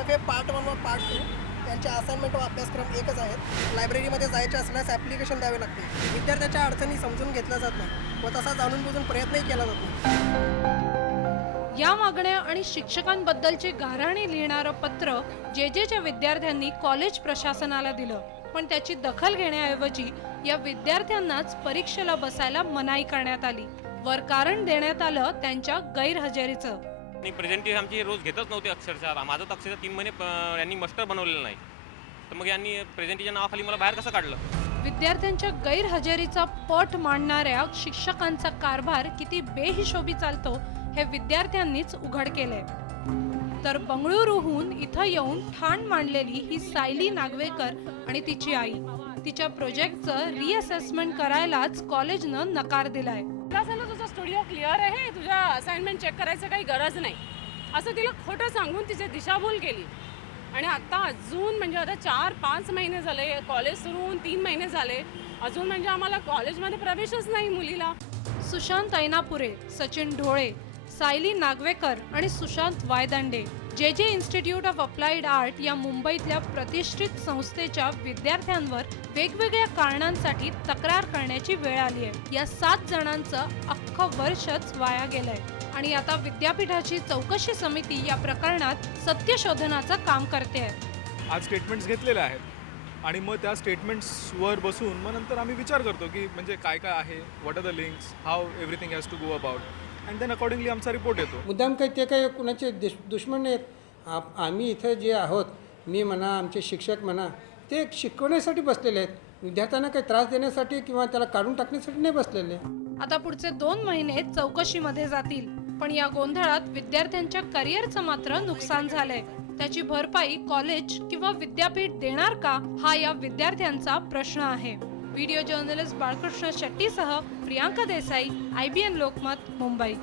एम.एफ.ए part 1 व part 2 त्यांच्या assignment व अभ्यासक्रम एकच आहेत. लायब्ररीमध्ये जायचे असल्यास ॲप्लिकेशन द्यावे लागते. विद्यार्थ्याच्या अडचणी समजून घेतल्या जात नाही व तसा जाणून बुजून प्रयत्नही केला जात नाही. या मागण्या आणि शिक्षकांबद्दलची गाऱ्हाणे लिहिणारं पत्र जे.जे.च्या विद्यार्थ्यांनी कॉलेज प्रशासनाला दिलं, पण त्याची दखल घेण्याऐवजी या विद्यार्थ्यांनाच परीक्षेला बसायला मनाई करण्यात आली. वर कारण देण्यात आलं त्यांच्या गैरहजेरीचं. प्रेझेंटेशन आमची रोज घेतच नव्हते. अक्षरशः माझं तर अक्षरशः 3 महिने यांनी मास्टर बनवलेलं नाही, तर मग यांनी प्रेझेंटेशन नावाखाली मला बाहेर कसं काढलं. विद्यार्थ्यांच्या गैरहजेरीचा पट मांडणाऱ्या शिक्षकांचा कारभार किती बेहिशोबी चालतो हे विद्यार्थ्यांनीच उघड केलंय. तर बंगळुरूहून इथं येऊन ठाण मांडलेली ही सायली नागवेकर आणि तिची आई, तिच्या प्रोजेक्टचं रिअसेसमेंट करायलाच कॉलेजनं नकार दिलाय. तुझा स्टुडिओ क्लिअर आहे, तुझ्या असाइनमेंट चेक करायचं काही गरज नाही असं तिला खोटं सांगून तिची दिशाभूल केली. आणि आता अजून म्हणजे आता 4-5 महिने झाले, कॉलेज सुरू होऊन 3 महिने झाले, अजून म्हणजे आम्हाला कॉलेजमध्ये प्रवेशच नाही मुलीला. सुशांत ऐनापुरे, सचिन ढोळे, सायली नागवेकर आणि Sushant Vayadande JJ. Institute of applied art या मुंबईतल्या प्रतिष्ठित संस्थेच्या विद्यार्थ्यांवर वेगवेगळ्या कारणांसाठी तक्रार करण्याची वेळ आली आहे. या 7 जणांचं अख्खं वर्षच वाया गेलंय आणि आता विद्यापीठाची चौकशी समिती या प्रकरणात सत्य शोधनाचं काम करते आहे. आज स्टेटमेंट्स घेतलेले आहेत आणि मग त्या स्टेटमेंट्सवर बसून मग नंतर आम्ही विचार करतो की म्हणजे काय काय आहे, what are the links, how everything has to go about, and then accordingly आमचा रिपोर्ट येतो. मुद्दाम काही ते काही कुणाचे दुश्मन नाहीत. आम्ही इथं जे आहोत, मी म्हणा, आमचे शिक्षक म्हणा, ते शिकवण्यासाठी बसलेले आहेत. विद्यार्थ्यांना काही त्रास देण्यासाठी किंवा त्याला काढून टाकण्यासाठी नाही बसलेले. आता पुढचे 2 महिने चौकशीमध्ये जातील, पण या गोंधळात विद्यार्थ्यांच्या करिअरचं मात्र नुकसान झालंय. त्याची भरपाई कॉलेज किंवा विद्यापीठ देणार का, हा या विद्यार्थ्यांचा प्रश्न आहे. व्हिडिओ जर्नलिस्ट बाळकृष्ण शेट्टीसह प्रियांका देसाई, IBN लोकमत, मुंबई.